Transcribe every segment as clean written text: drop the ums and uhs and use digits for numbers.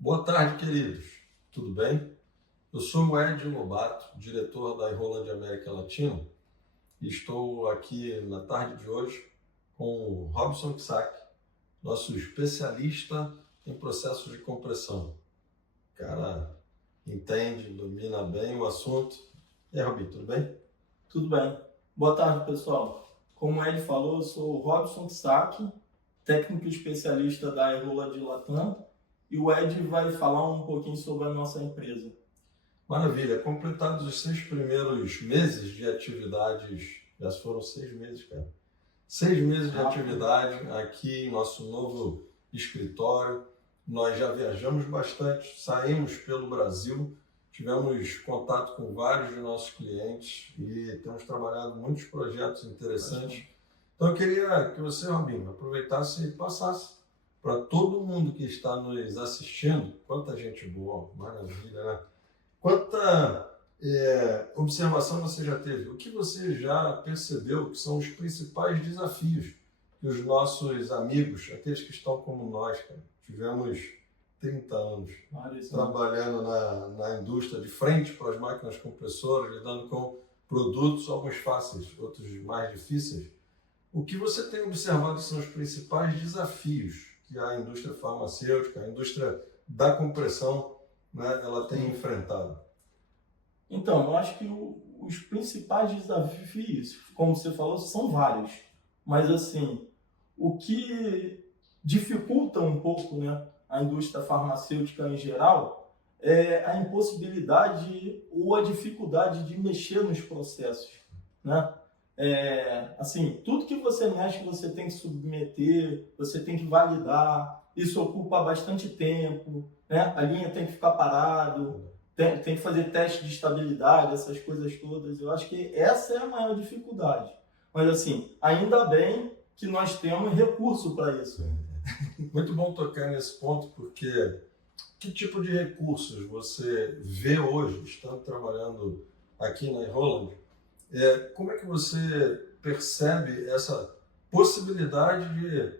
Boa tarde, queridos. Tudo bem? Eu sou o Ed Lobato, diretor da iRoland América Latina, e estou aqui na tarde de hoje com o Robson Kissack, nosso especialista em processos de compressão. O cara entende, domina bem o assunto. E aí, Robinho, tudo bem? Tudo bem. Boa tarde, pessoal. Como o Ed falou, eu sou o Robson Kissack, técnico especialista da iRoland Latam, e o Ed vai falar um pouquinho sobre a nossa empresa. Maravilha. Completados os 6 primeiros meses de atividades, já foram 6 meses, cara. 6 meses de atividade aqui em nosso novo escritório. Nós já viajamos bastante, saímos pelo Brasil, tivemos contato com vários de nossos clientes e temos trabalhado muitos projetos interessantes. Então eu queria que você, Robinho, aproveitasse e passasse para todo mundo que está nos assistindo. Quanta gente boa, maravilha, né? Quanta observação você já teve? O que você já percebeu que são os principais desafios que os nossos amigos, aqueles que estão como nós, cara, tivemos 30 anos trabalhando na indústria, de frente para as máquinas compressoras, lidando com produtos, alguns fáceis, outros mais difíceis. O que você tem observado são os principais desafios que a indústria farmacêutica, a indústria da compressão, né, ela tem enfrentado? Então, eu acho que os principais desafios, como você falou, são vários. Mas, assim, o que dificulta um pouco, né, a indústria farmacêutica em geral é a impossibilidade ou a dificuldade de mexer nos processos, né? Assim, tudo que você mexe, você tem que submeter, você tem que validar, isso ocupa bastante tempo, né? A linha tem que ficar parado, tem que fazer teste de estabilidade, essas coisas todas. Eu acho que essa é a maior dificuldade. Mas, assim, ainda bem que nós temos recurso para isso. Muito bom tocar nesse ponto, porque que tipo de recursos você vê hoje, estando trabalhando aqui na iRoland? Como é que você percebe essa possibilidade de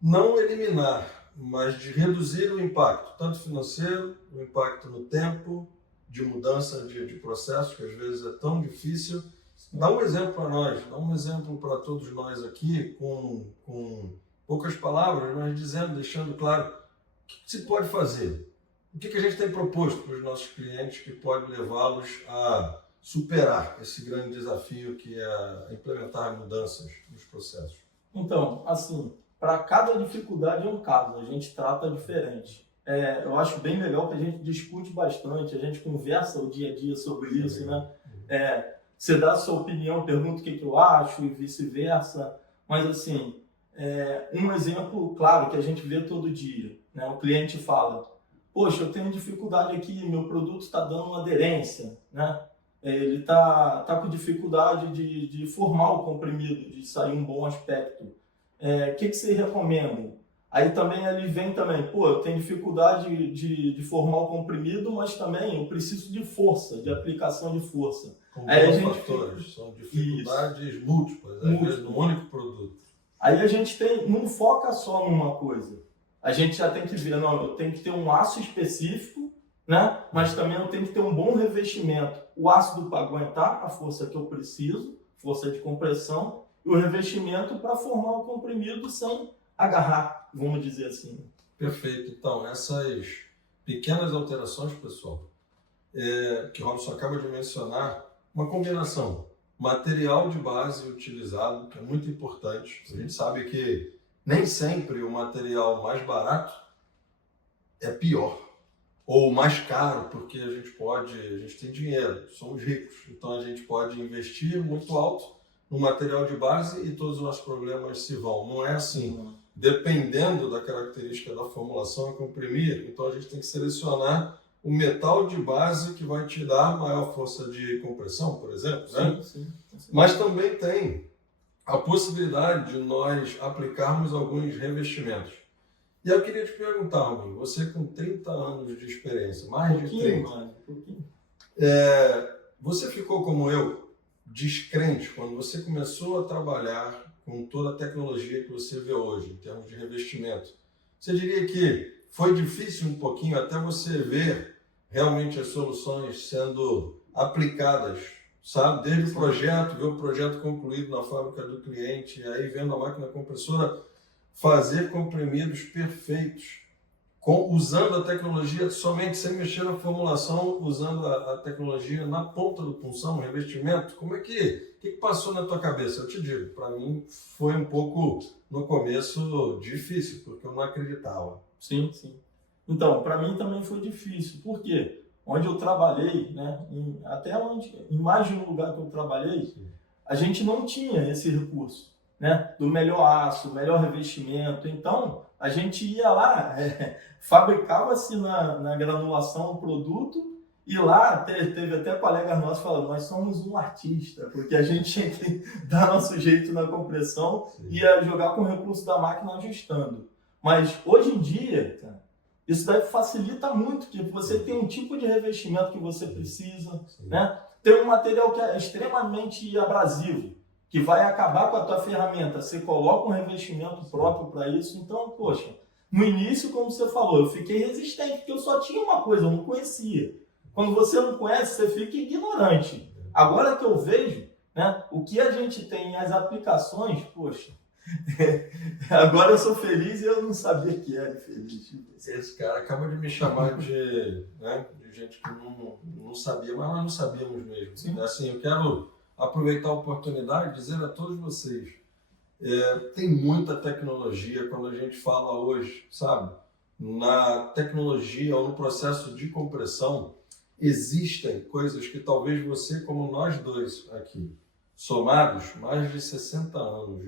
não eliminar, mas de reduzir o impacto, tanto financeiro, o impacto no tempo, de mudança de processo, que às vezes é tão difícil? Dá um exemplo para nós, dá um exemplo para todos nós aqui, com poucas palavras, mas dizendo, deixando claro o que se pode fazer. O que a gente tem proposto para os nossos clientes que pode levá-los a superar esse grande desafio que é implementar mudanças nos processos? Então, assim, para cada dificuldade é um caso, a gente trata diferente. Eu acho bem legal que a gente discute bastante, a gente conversa o dia a dia sobre isso, né? Você dá a sua opinião, pergunta o que eu acho e vice-versa, mas assim, um exemplo claro que a gente vê todo dia, né? O cliente fala, poxa, eu tenho dificuldade aqui, meu produto está dando uma aderência, né? Ele tá com dificuldade de formar o comprimido, de sair um bom aspecto. O que você recomenda? Aí também ele vem também, eu tenho dificuldade de formar o comprimido, mas também eu preciso de força, de aplicação de força. Como aí fatores, são dificuldades múltiplas, às vezes num único produto. Aí a gente não foca só numa coisa. A gente já tem que ver, não, eu tenho que ter um aço específico, né? Mas também eu tenho que ter um bom revestimento. O ácido para aguentar a força que eu preciso, força de compressão, e o revestimento para formar o comprimido sem agarrar, vamos dizer assim. Perfeito. Então, essas pequenas alterações, pessoal, que o Robson acaba de mencionar, uma combinação. Material de base utilizado, que é muito importante. A gente sabe que nem sempre o material mais barato é pior. Ou mais caro, porque a gente tem dinheiro, somos ricos, então a gente pode investir muito alto no material de base e todos os nossos problemas se vão. Não é assim. Dependendo da característica da formulação e comprimir, então a gente tem que selecionar o metal de base que vai te dar maior força de compressão, por exemplo, né? Sim. Mas também tem a possibilidade de nós aplicarmos alguns revestimentos. E eu queria te perguntar, Robinho, você com 30 anos de experiência, mais de 30, você ficou como eu, descrente, quando você começou a trabalhar com toda a tecnologia que você vê hoje, em termos de revestimento? Você diria que foi difícil um pouquinho até você ver realmente as soluções sendo aplicadas, sabe? Desde o projeto, ver o projeto concluído na fábrica do cliente, e aí vendo a máquina compressora fazer comprimidos perfeitos, usando a tecnologia somente, sem mexer na formulação, usando a tecnologia na ponta do punção, revestimento. Como é que passou na tua cabeça? Eu te digo, para mim foi um pouco, no começo, difícil, porque eu não acreditava. Sim, sim. Então, para mim também foi difícil. Por quê? Onde eu trabalhei, né, em mais de um lugar que eu trabalhei, a gente não tinha esse recurso, né, do melhor aço, melhor revestimento. Então, a gente ia lá, fabricava-se na granulação o produto, e lá teve até colegas nossos falando, nós somos um artista, porque a gente tinha que dar nosso jeito na compressão e ia jogar com o recurso da máquina ajustando. Mas hoje em dia, cara, isso daí facilita muito, porque você tem um tipo de revestimento que você precisa, né? Tem um material que é extremamente abrasivo, que vai acabar com a tua ferramenta. Você coloca um revestimento próprio para isso. Então, poxa, no início, como você falou, eu fiquei resistente, porque eu só tinha uma coisa, eu não conhecia. Quando você não conhece, você fica ignorante. Agora que eu vejo, né, o que a gente tem, as aplicações, poxa, agora eu sou feliz e eu não sabia que era feliz. Esse cara acaba de me chamar de gente que não sabia, mas nós não sabíamos mesmo. Sim. Assim, eu quero aproveitar a oportunidade e dizer a todos vocês, tem muita tecnologia quando a gente fala hoje, sabe? Na tecnologia ou no processo de compressão, existem coisas que talvez você, como nós dois aqui, somados, mais de 60 anos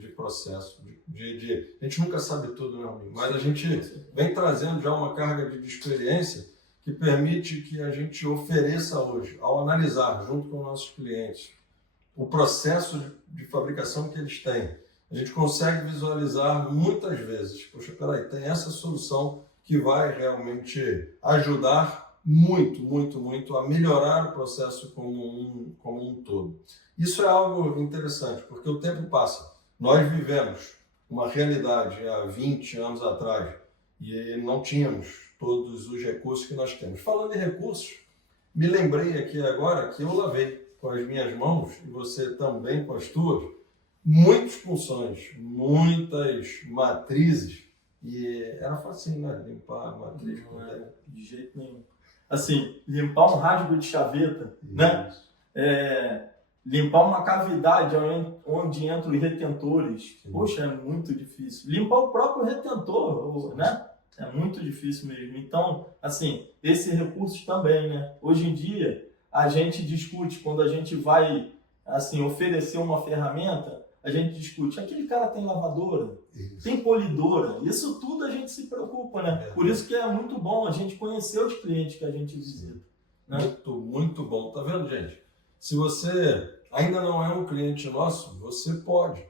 de processo, a gente nunca sabe tudo, meu amigo, mas a gente vem trazendo já uma carga de experiência que permite que a gente ofereça hoje, ao analisar junto com nossos clientes, o processo de fabricação que eles têm. A gente consegue visualizar muitas vezes, poxa, peraí, tem essa solução que vai realmente ajudar muito a melhorar o processo como um todo. Isso é algo interessante, porque o tempo passa. Nós vivemos uma realidade há 20 anos atrás e não tínhamos todos os recursos que nós temos. Falando em recursos, me lembrei aqui agora que eu lavei com as minhas mãos, e você também com as tuas, muitas funções, muitas matrizes, e era facinho, né? Limpar a matriz. Não era de jeito nenhum. Assim, limpar um rasgo de chaveta, né? Limpar uma cavidade onde entram os retentores. Sim. Poxa, é muito difícil. Limpar o próprio retentor, né? É muito difícil mesmo. Então, assim, esses recursos também, né? Hoje em dia, a gente discute, quando a gente vai, assim, oferecer uma ferramenta, a gente discute, aquele cara tem lavadora, tem polidora, isso tudo a gente se preocupa, né? Por isso que é muito bom a gente conhecer os clientes que a gente visita. Né? Muito bom. Tá vendo, gente? Se você ainda não é um cliente nosso, você pode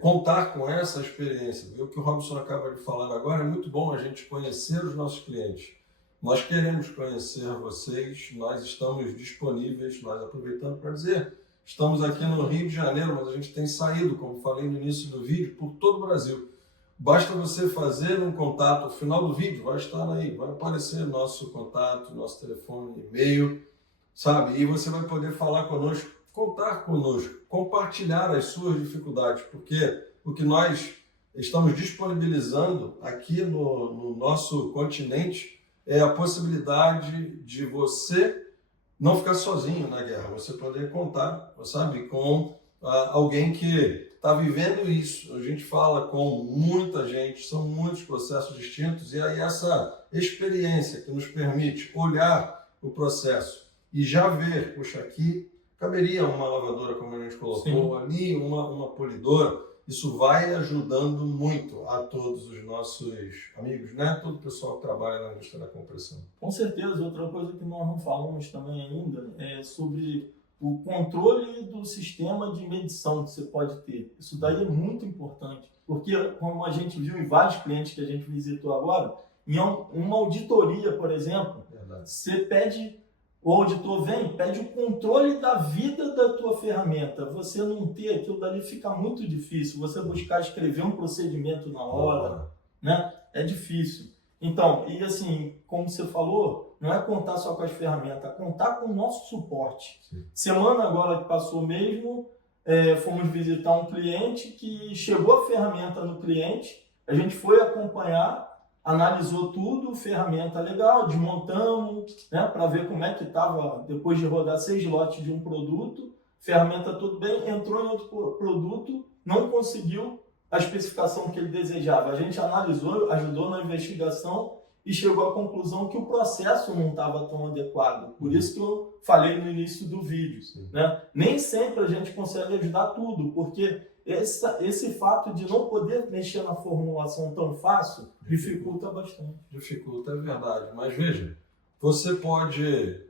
contar com essa experiência. O que o Robson acaba de falar agora é muito bom a gente conhecer os nossos clientes. Nós queremos conhecer vocês, nós estamos disponíveis, nós aproveitando para dizer, estamos aqui no Rio de Janeiro, mas a gente tem saído, como falei no início do vídeo, por todo o Brasil. Basta você fazer um contato, ao final do vídeo vai estar aí, vai aparecer nosso contato, nosso telefone, e-mail, sabe? E você vai poder falar conosco, contar conosco, compartilhar as suas dificuldades, porque o que nós estamos disponibilizando aqui no nosso continente é a possibilidade de você não ficar sozinho na guerra, você poder contar, sabe, com alguém que está vivendo isso. A gente fala com muita gente, são muitos processos distintos, e aí essa experiência que nos permite olhar o processo e já ver, puxa, aqui caberia uma lavadora, como a gente colocou, sim, ali uma polidora. Isso vai ajudando muito a todos os nossos amigos, né? Todo o pessoal que trabalha na indústria da compressão. Com certeza. Outra coisa que nós não falamos também ainda é sobre o controle do sistema de medição que você pode ter. Isso daí é muito importante, porque como a gente viu em vários clientes que a gente visitou agora, em uma auditoria, por exemplo, você pede... O auditor pede o controle da vida da tua ferramenta. Você não ter aquilo dali fica muito difícil. Você buscar escrever um procedimento na hora, né? É difícil. Então, e assim, como você falou, não é contar só com as ferramentas, é contar com o nosso suporte. Sim. Semana agora que passou mesmo, fomos visitar um cliente que chegou a ferramenta no cliente, a gente foi acompanhar, analisou tudo, ferramenta legal, desmontamos, né, para ver como é que estava, depois de rodar 6 lotes de um produto, ferramenta tudo bem, entrou em outro produto, não conseguiu a especificação que ele desejava. A gente analisou, ajudou na investigação e chegou à conclusão que o processo não estava tão adequado. Por isso que eu falei no início do vídeo, né? Nem sempre a gente consegue ajudar tudo, porque esse fato de não poder mexer na formulação tão fácil dificulta bastante. Dificulta, é verdade. Mas veja, você pode,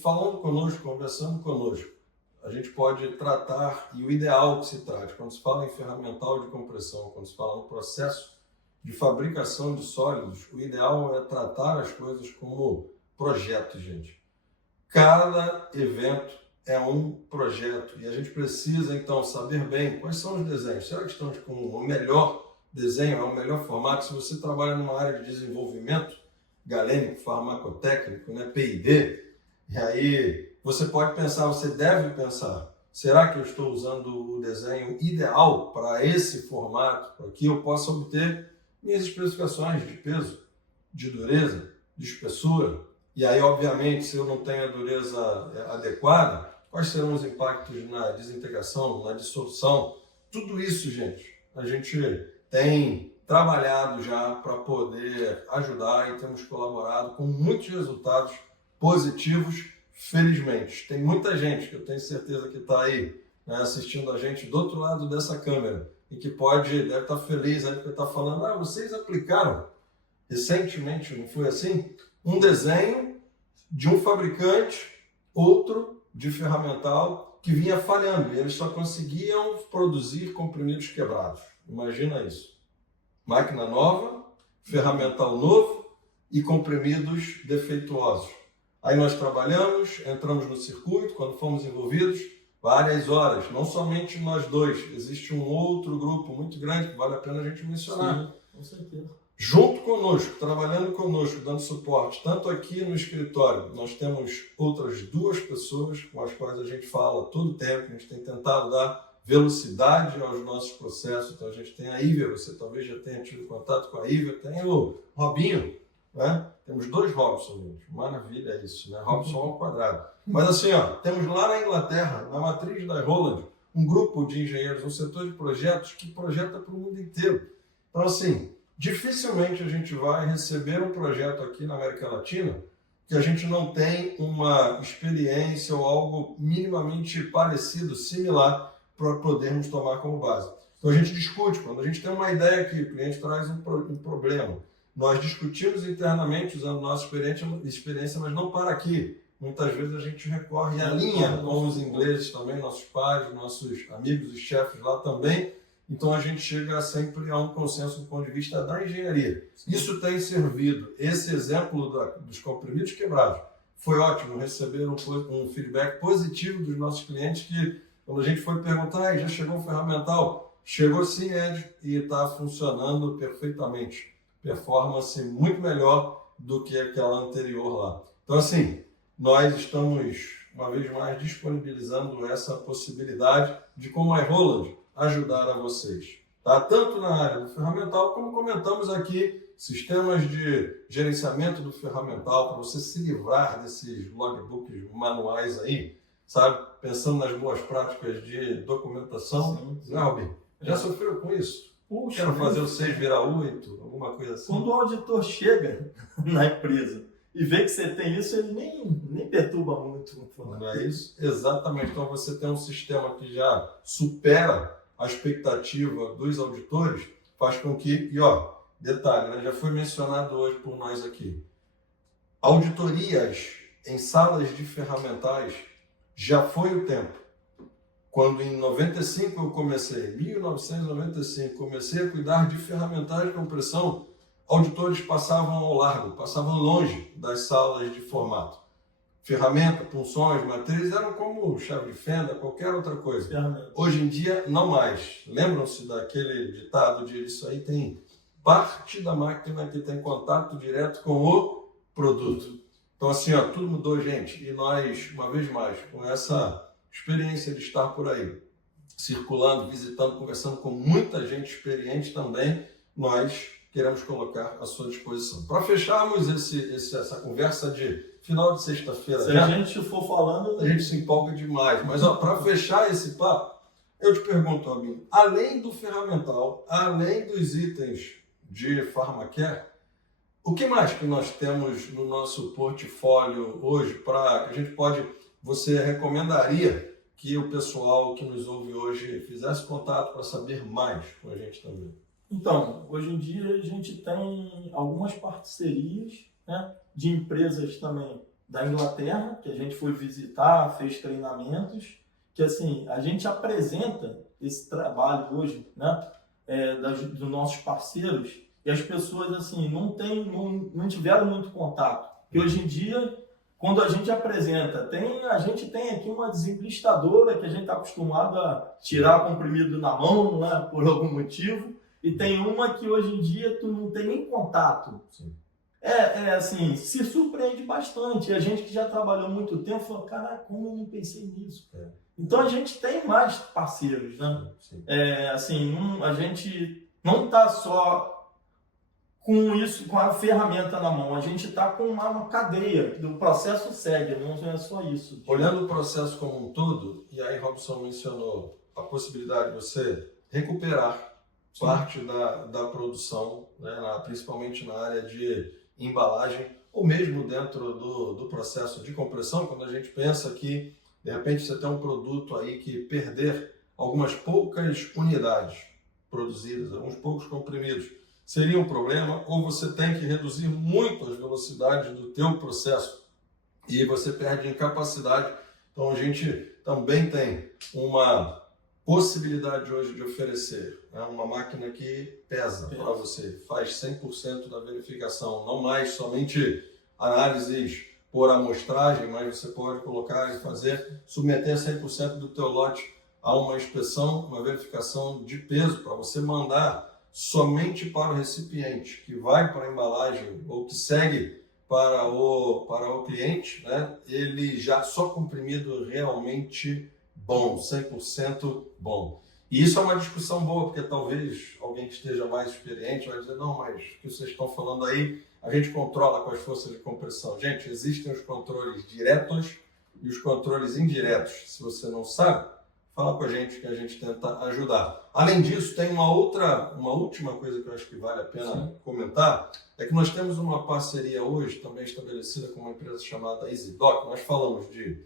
falando conosco, conversando conosco, a gente pode tratar, e o ideal que se trate, quando se fala em ferramental de compressão, quando se fala no processo de fabricação de sólidos, o ideal é tratar as coisas como projetos, gente. Cada evento é um projeto e a gente precisa, então, saber bem quais são os desenhos. Será que estamos com o melhor desenho, é o melhor formato? Se você trabalha numa área de desenvolvimento galênico, farmacotécnico, né, P&D, e aí você pode pensar, você deve pensar, será que eu estou usando o desenho ideal para esse formato, para que eu possa obter minhas especificações de peso, de dureza, de espessura? E aí, obviamente, se eu não tenho a dureza adequada, quais serão os impactos na desintegração, na dissolução? Tudo isso, gente, a gente tem trabalhado já para poder ajudar e temos colaborado com muitos resultados positivos, felizmente. Tem muita gente que eu tenho certeza que está aí, né, assistindo a gente do outro lado dessa câmera e que deve estar feliz aí porque está falando, vocês aplicaram recentemente, não foi assim? Um desenho de um fabricante, outro de ferramental, que vinha falhando e eles só conseguiam produzir comprimidos quebrados. Imagina isso. Máquina nova, ferramental novo e comprimidos defeituosos. Aí nós trabalhamos, entramos no circuito, quando fomos envolvidos, várias horas, não somente nós dois, existe um outro grupo muito grande que vale a pena a gente mencionar. Sim, com certeza. Junto conosco, trabalhando conosco, dando suporte, tanto aqui no escritório, nós temos outras 2 pessoas com as quais a gente fala todo o tempo, a gente tem tentado dar velocidade aos nossos processos. Então a gente tem a Ívia, você talvez já tenha tido contato com a Ívia, tem o Robinho, né? Temos 2 Robson, gente. Maravilha isso, né? Robson ao quadrado. Mas assim, temos lá na Inglaterra, na matriz da Roland, um grupo de engenheiros, um setor de projetos que projeta para o mundo inteiro. Então assim, dificilmente a gente vai receber um projeto aqui na América Latina que a gente não tem uma experiência ou algo minimamente parecido, similar, para podermos tomar como base. Então a gente discute, quando a gente tem uma ideia que o cliente traz um problema, nós discutimos internamente usando nossa experiência, mas não para aqui. Muitas vezes a gente recorre à linha com os ingleses também, nossos pares, nossos amigos e chefes lá também. Então a gente chega sempre a um consenso do ponto de vista da engenharia. Isso tem servido. Esse exemplo dos comprimidos quebrados foi ótimo receber um feedback positivo dos nossos clientes que, quando a gente foi perguntar, já chegou o ferramental? Chegou sim, Ed, e está funcionando perfeitamente. Performance muito melhor do que aquela anterior lá. Então assim, nós estamos, uma vez mais, disponibilizando essa possibilidade de, como a Roland, ajudar a vocês, tá? Tanto na área do ferramental, como comentamos aqui, sistemas de gerenciamento do ferramental, para você se livrar desses logbooks manuais aí, sabe? Pensando nas boas práticas de documentação. Sim. Né, Robin? Já sofreu com isso? Puxa, quero fazer o 6 virar 8, alguma coisa assim? Quando o auditor chega na empresa e vê que você tem isso, ele nem perturba muito. Não é isso? Exatamente. Então você tem um sistema que já supera a expectativa dos auditores, faz com que, detalhe, né, já foi mencionado hoje por nós aqui, auditorias em salas de ferramentais já foi o tempo. Quando em 95 eu comecei, 1995, comecei a cuidar de ferramentais de compressão, auditores passavam ao largo, passavam longe das salas de formato. Ferramenta, punções, matrizes eram como chave de fenda, qualquer outra coisa. Hoje em dia, não mais. Lembram-se daquele ditado de isso aí tem parte da máquina que tem contato direto com o produto. Então, assim, ó, tudo mudou, gente. E nós, uma vez mais, com essa experiência de estar por aí, circulando, visitando, conversando com muita gente experiente também, nós queremos colocar à sua disposição. Para fecharmos essa conversa de final de sexta-feira, se a gente for falando, a gente se empolga demais. Mas para fechar esse papo, eu te pergunto, Albinho, além do ferramental, além dos itens de PharmaCare, o que mais que nós temos no nosso portfólio hoje para que a gente você recomendaria que o pessoal que nos ouve hoje fizesse contato para saber mais com a gente também? Então, hoje em dia a gente tem algumas parcerias, né, de empresas também da Inglaterra, que a gente foi visitar, fez treinamentos, que assim, a gente apresenta esse trabalho hoje, né, dos nossos parceiros, e as pessoas assim, não tiveram muito contato. E hoje em dia, quando a gente apresenta, a gente tem aqui uma desemblistadora que a gente está acostumado a tirar comprimido na mão, né, por algum motivo, e tem uma que hoje em dia tu não tem nem contato. Sim. Assim, se surpreende bastante. E a gente que já trabalhou muito tempo falou, caraca, como eu não pensei nisso? Então a gente tem mais parceiros, né? Sim. Assim, a gente não está só com isso, com a ferramenta na mão, a gente está com uma cadeia, o processo segue, não é só isso. Olhando o processo como um todo, e aí Robson mencionou a possibilidade de você recuperar parte da produção, né, principalmente na área de embalagem, ou mesmo dentro do processo de compressão, quando a gente pensa que, de repente, você tem um produto aí que perder algumas poucas unidades produzidas, alguns poucos comprimidos, seria um problema, ou você tem que reduzir muito as velocidades do teu processo e você perde em capacidade. Então, a gente também tem uma possibilidade hoje de oferecer, né, uma máquina que pesa para você, faz 100% da verificação, não mais somente análises por amostragem, mas você pode colocar e submeter 100% do teu lote a uma inspeção, uma verificação de peso, para você mandar somente para o recipiente, que vai para a embalagem ou que segue para o cliente, né, ele já só comprimido realmente bom, 100% bom. E isso é uma discussão boa, porque talvez alguém que esteja mais experiente vai dizer, não, mas o que vocês estão falando aí, a gente controla com as forças de compressão. Gente, existem os controles diretos e os controles indiretos. Se você não sabe, fala com a gente que a gente tenta ajudar. Além disso, tem uma última coisa que eu acho que vale a pena comentar, é que nós temos uma parceria hoje, também estabelecida com uma empresa chamada EasyDoc. Nós falamos de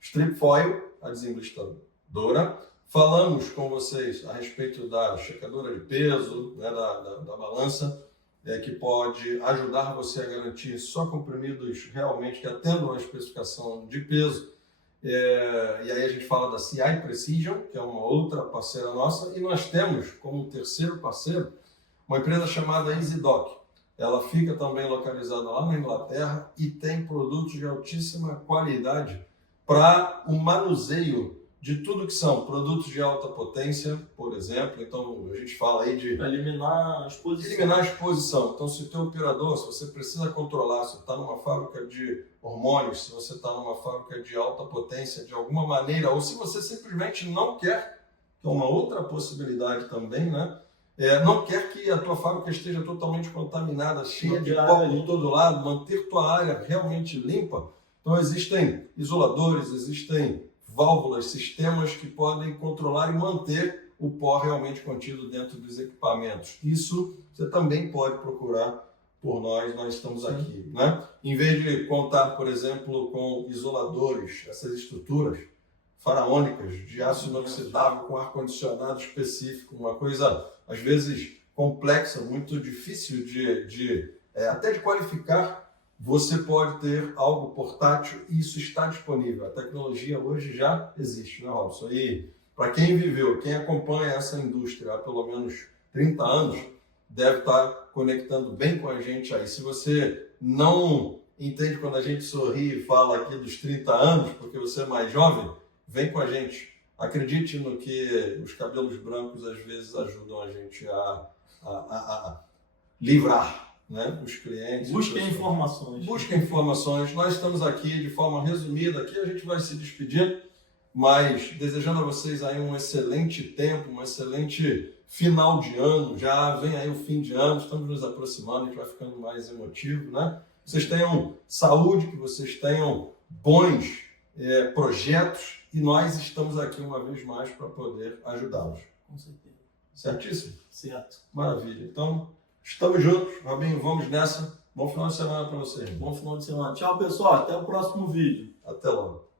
strip foil, a desemblistadora, falamos com vocês a respeito da checadora de peso, né, da balança, que pode ajudar você a garantir só comprimidos realmente que atendam a especificação de peso. E aí a gente fala da CI Precision, que é uma outra parceira nossa, e nós temos como terceiro parceiro uma empresa chamada EasyDoc. Ela fica também localizada lá na Inglaterra e tem produtos de altíssima qualidade para o manuseio de tudo que são produtos de alta potência, por exemplo. Então a gente fala aí de eliminar a exposição. Então, se o teu operador, se você precisa controlar, se você está numa fábrica de hormônios, se você está numa fábrica de alta potência de alguma maneira, ou se você simplesmente não quer, que é uma outra possibilidade também, né? Não quer que a tua fábrica esteja totalmente contaminada, cheia de pó por todo lado, manter tua área realmente limpa. Então existem isoladores, existem válvulas, sistemas que podem controlar e manter o pó realmente contido dentro dos equipamentos. Isso você também pode procurar por nós estamos aqui, né? Em vez de contar, por exemplo, com isoladores, essas estruturas faraônicas de aço inoxidável com ar-condicionado específico, uma coisa às vezes complexa, muito difícil até de qualificar, você pode ter algo portátil e isso está disponível. A tecnologia hoje já existe, né, Robson? E para quem viveu, quem acompanha essa indústria há pelo menos 30 anos, deve estar conectando bem com a gente aí. Se você não entende quando a gente sorri e fala aqui dos 30 anos, porque você é mais jovem, vem com a gente. Acredite no que os cabelos brancos às vezes ajudam a gente livrar, né, os clientes. Busquem informações. Busquem informações. Nós estamos aqui de forma resumida. Aqui a gente vai se despedir, mas desejando a vocês aí um excelente tempo, um excelente final de ano. Já vem aí o fim de ano, estamos nos aproximando, a gente vai ficando mais emotivo, né? Vocês tenham saúde, que vocês tenham bons projetos e nós estamos aqui uma vez mais para poder ajudá-los. Com certeza. Certíssimo? Certo. Maravilha. Então, estamos juntos. Robinho, vamos nessa. Bom final de semana para vocês. Bom final de semana. Tchau, pessoal. Até o próximo vídeo. Até logo.